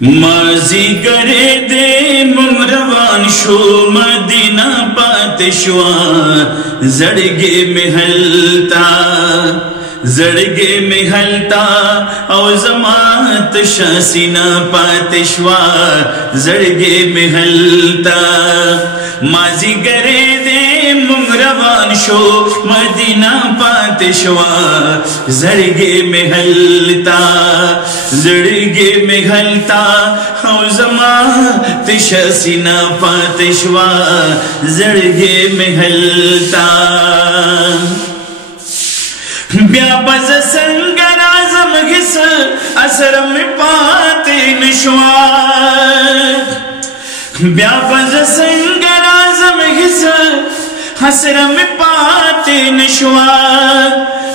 مازی گره دے ممروان شو مدینہ پاتشوا زڑگے محلتا زڑگے محلتا او زمات شاسینا پاتشوا زڑگے محلتا مازی گره دے ممروان شو مدینہ پاتشوا زڑگے محلتا زڑگے محلتا او زمات شاسینا پاتشوا زڑگے محلتا بیا بز سنگر آزم گس اثرم پاتے نشوا بیا بز سنگر آزم گس اثرم پاتے نشوا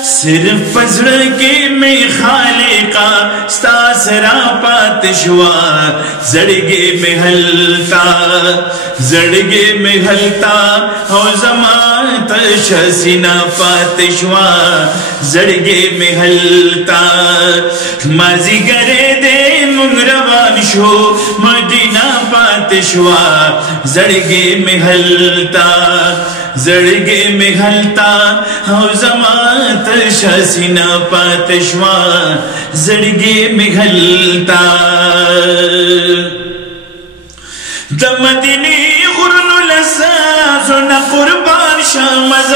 صرف فزر کے میں خالقا ستاسرا پاتشوا زڑگے محلتا زڑگے محلتا او زمات شاسینا پاتشوا زڑگے محلتا مازی گرے دے ممروان شو مدینہ پاتشوا زڑگے محلتا زڑگے محلتا او زمات شاسینا پاتشوا زڑگے محلتا د مدینی غرن لسازن قربان شامز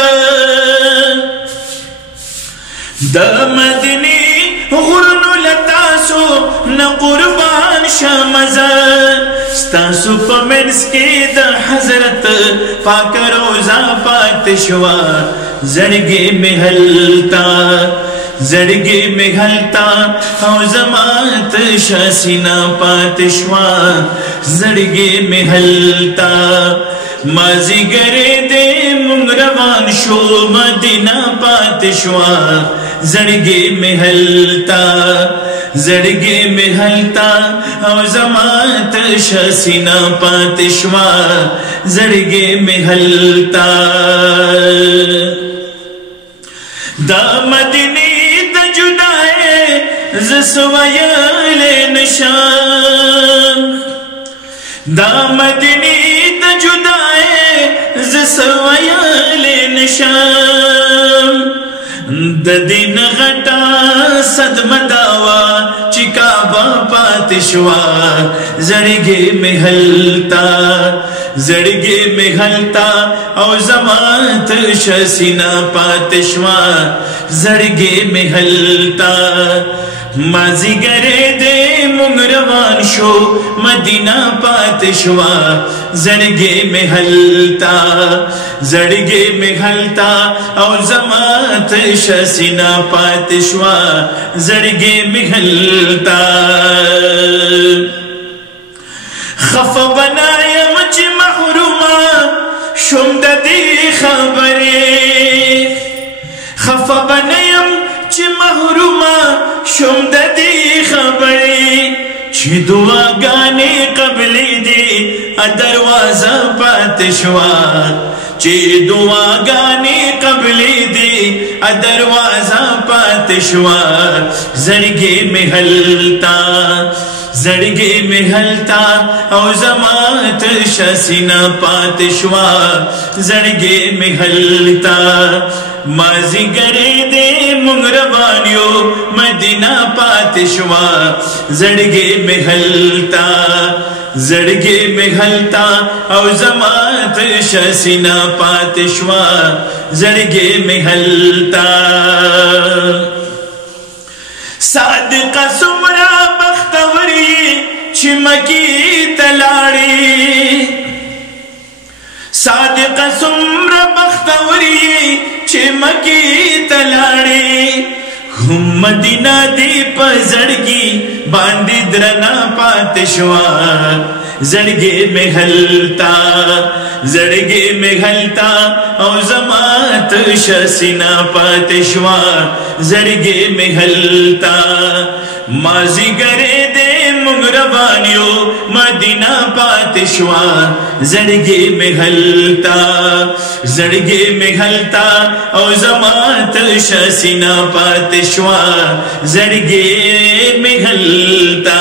د مدینی غرن لتاسو ن قربان شامز ستاسو پمنس کی د حضرت پاک روزا پاتشوا زڑگے محلتا زڑگے محلتا او زمات شاسینا پاتشوا زڑگے محلتا مازی گرے دے ممروان شو مدینہ پاتشوا زڑگے محلتا زڑگے محلتا او زمات شاسینا پاتشوا زڑگے محلتا دا مدینی دا جدائے زسویل نشان دا مدینی دا جدائے زسویل نشان دا دین غٹا صدم داوا چکابا پاتشوا زڑگے محلتا زڑگے محلتا او زمات شاسینا پاتشوا زڑگے محلتا مازی گرے دے ممروان شو مدینہ پاتشوا زڑگے محلتا زڑگے محلتا او زمات شاسینا پاتشوا زڑگے محلتا خف بنایم چی محروما شم دا دی خبری خف بنایم چی محروما شم دا دی خبری چی دعا گانے قبلی دی دروازہ پاتشوا چی دعا گانے قبلی دی دروازہ پاتشوا زڑگے محلتا زڑگے محلتا او زمات شاسینا پاتشوا زڑگے محلتا مازی گرے دے ممروانیو مدینہ پاتشوا زڑگے محلتا زڑگے محلتا او زمات شاسینا پاتشوا زڑگے محلتا صادقہ سمرا بختوری چمکی تلاڑی صادقہ سمرا بختوری چمکی تلاڑی ہم مدینہ دی پا زڑگی باندی درنا پاتشوا زڑگے محلتا زڑگے محلتا او زمات شاسینا پاتشوا زڑگے محلتا مازی گرے دے ممروانیو مدینہ پاتشوا زڑگے محلتا زڑگے محلتا او زمات شاسینا پاتشوا زڑگے محلتا